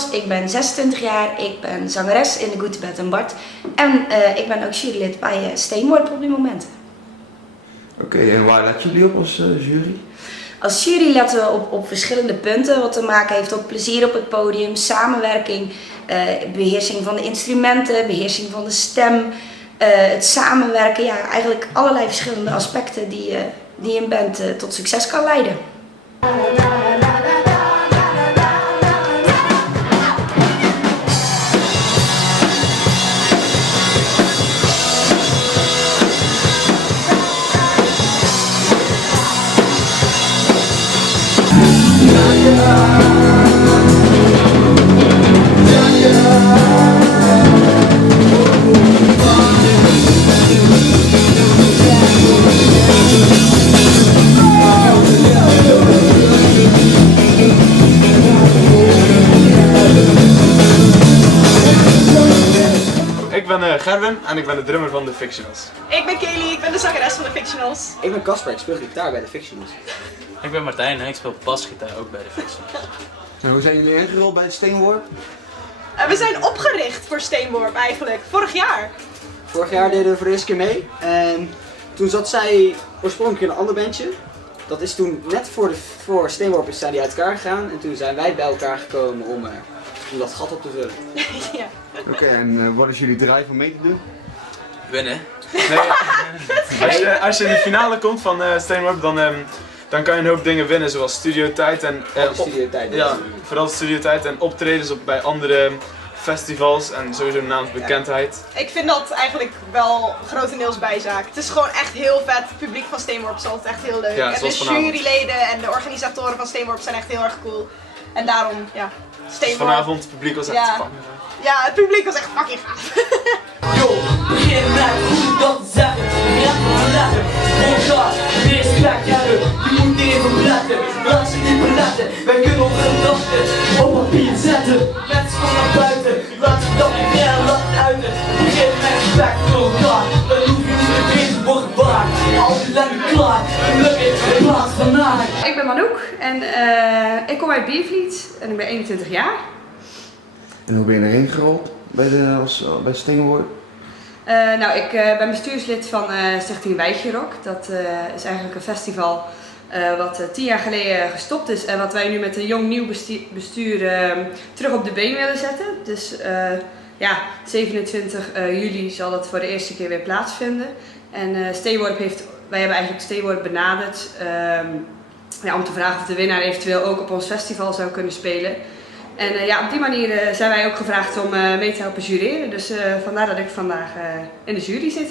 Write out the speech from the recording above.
Els, ik ben 26 jaar, ik ben zangeres in de Goed Bed en Bart en ik ben ook jurylid bij Steenworp op dit moment. Oké, en waar letten jullie op als jury? Als jury letten we op verschillende punten wat te maken heeft op plezier op het podium, samenwerking, beheersing van de instrumenten, beheersing van de stem, het samenwerken, ja, eigenlijk allerlei verschillende aspecten die een band tot succes kan leiden. Ik ben Gerwin en ik ben de drummer van The Fictionals. Ik ben Kelly, ik ben de zangeres van The Fictionals. Ik ben Casper, ik speel gitaar bij The Fictionals. Ik ben Martijn en ik speel basgitaar ook bij The Fictionals. En hoe zijn jullie ingerold bij Steenworp? We zijn opgericht voor Steenworp eigenlijk, vorig jaar. Vorig jaar deden we voor de eerste keer mee en toen zat zij oorspronkelijk in een ander bandje. Dat is toen net voor Steenworp zijn die uit elkaar gegaan en toen zijn wij bij elkaar gekomen om dat gat op te vullen. Ja. Oké, en wat is jullie drive om mee te doen? Winnen. Nee, als je in de finale komt van Steenworp, dan kan je een hoop dingen winnen, zoals studiotijd en Studiotijd. ja, vooral de studiotijd en optredens bij andere festivals en sowieso naamsbekendheid. Ik vind dat eigenlijk wel grotendeels bijzaak. Het is gewoon echt heel vet. Het publiek van Steenworp is altijd echt heel leuk. Ja, en de zoals vanavond. juryleden en de organisatoren van Steenworp zijn echt heel erg cool. En daarom, ja, Dus Steenworp. vanavond, het publiek was echt Ja. fucking gaaf. Ja, het publiek was echt fucking gaaf. Yo, begin met hoe dat te zeggen. Recht op de letter. Podcast, respect hebben. Je moet even letten. Laat je niet beletten. Wij kunnen onze gedachten op papier zetten. Mensen komen naar buiten. Laat je dat niet meer laten uiten. Begin met respect voor elkaar. Dan hoef je niet meer bezig worden waar. Altijd lekker klaar. Gelukkig in plaats van naar. Ik ben Manouk en ik kom uit Biervliet en ik ben 21 jaar. En hoe ben je erin gerold bij Steenworp? Nou, ik ben bestuurslid van Stichting Wijtjerock. Dat is eigenlijk een festival wat 10 jaar geleden gestopt is en wat wij nu met een jong nieuw bestuur terug op de been willen zetten. Dus ja, 27 juli zal dat voor de eerste keer weer plaatsvinden. En wij hebben eigenlijk Steenworp benaderd ja, om te vragen of de winnaar eventueel ook op ons festival zou kunnen spelen. En ja, op die manier zijn wij ook gevraagd om mee te helpen jureren. Dus vandaar dat ik vandaag in de jury zit.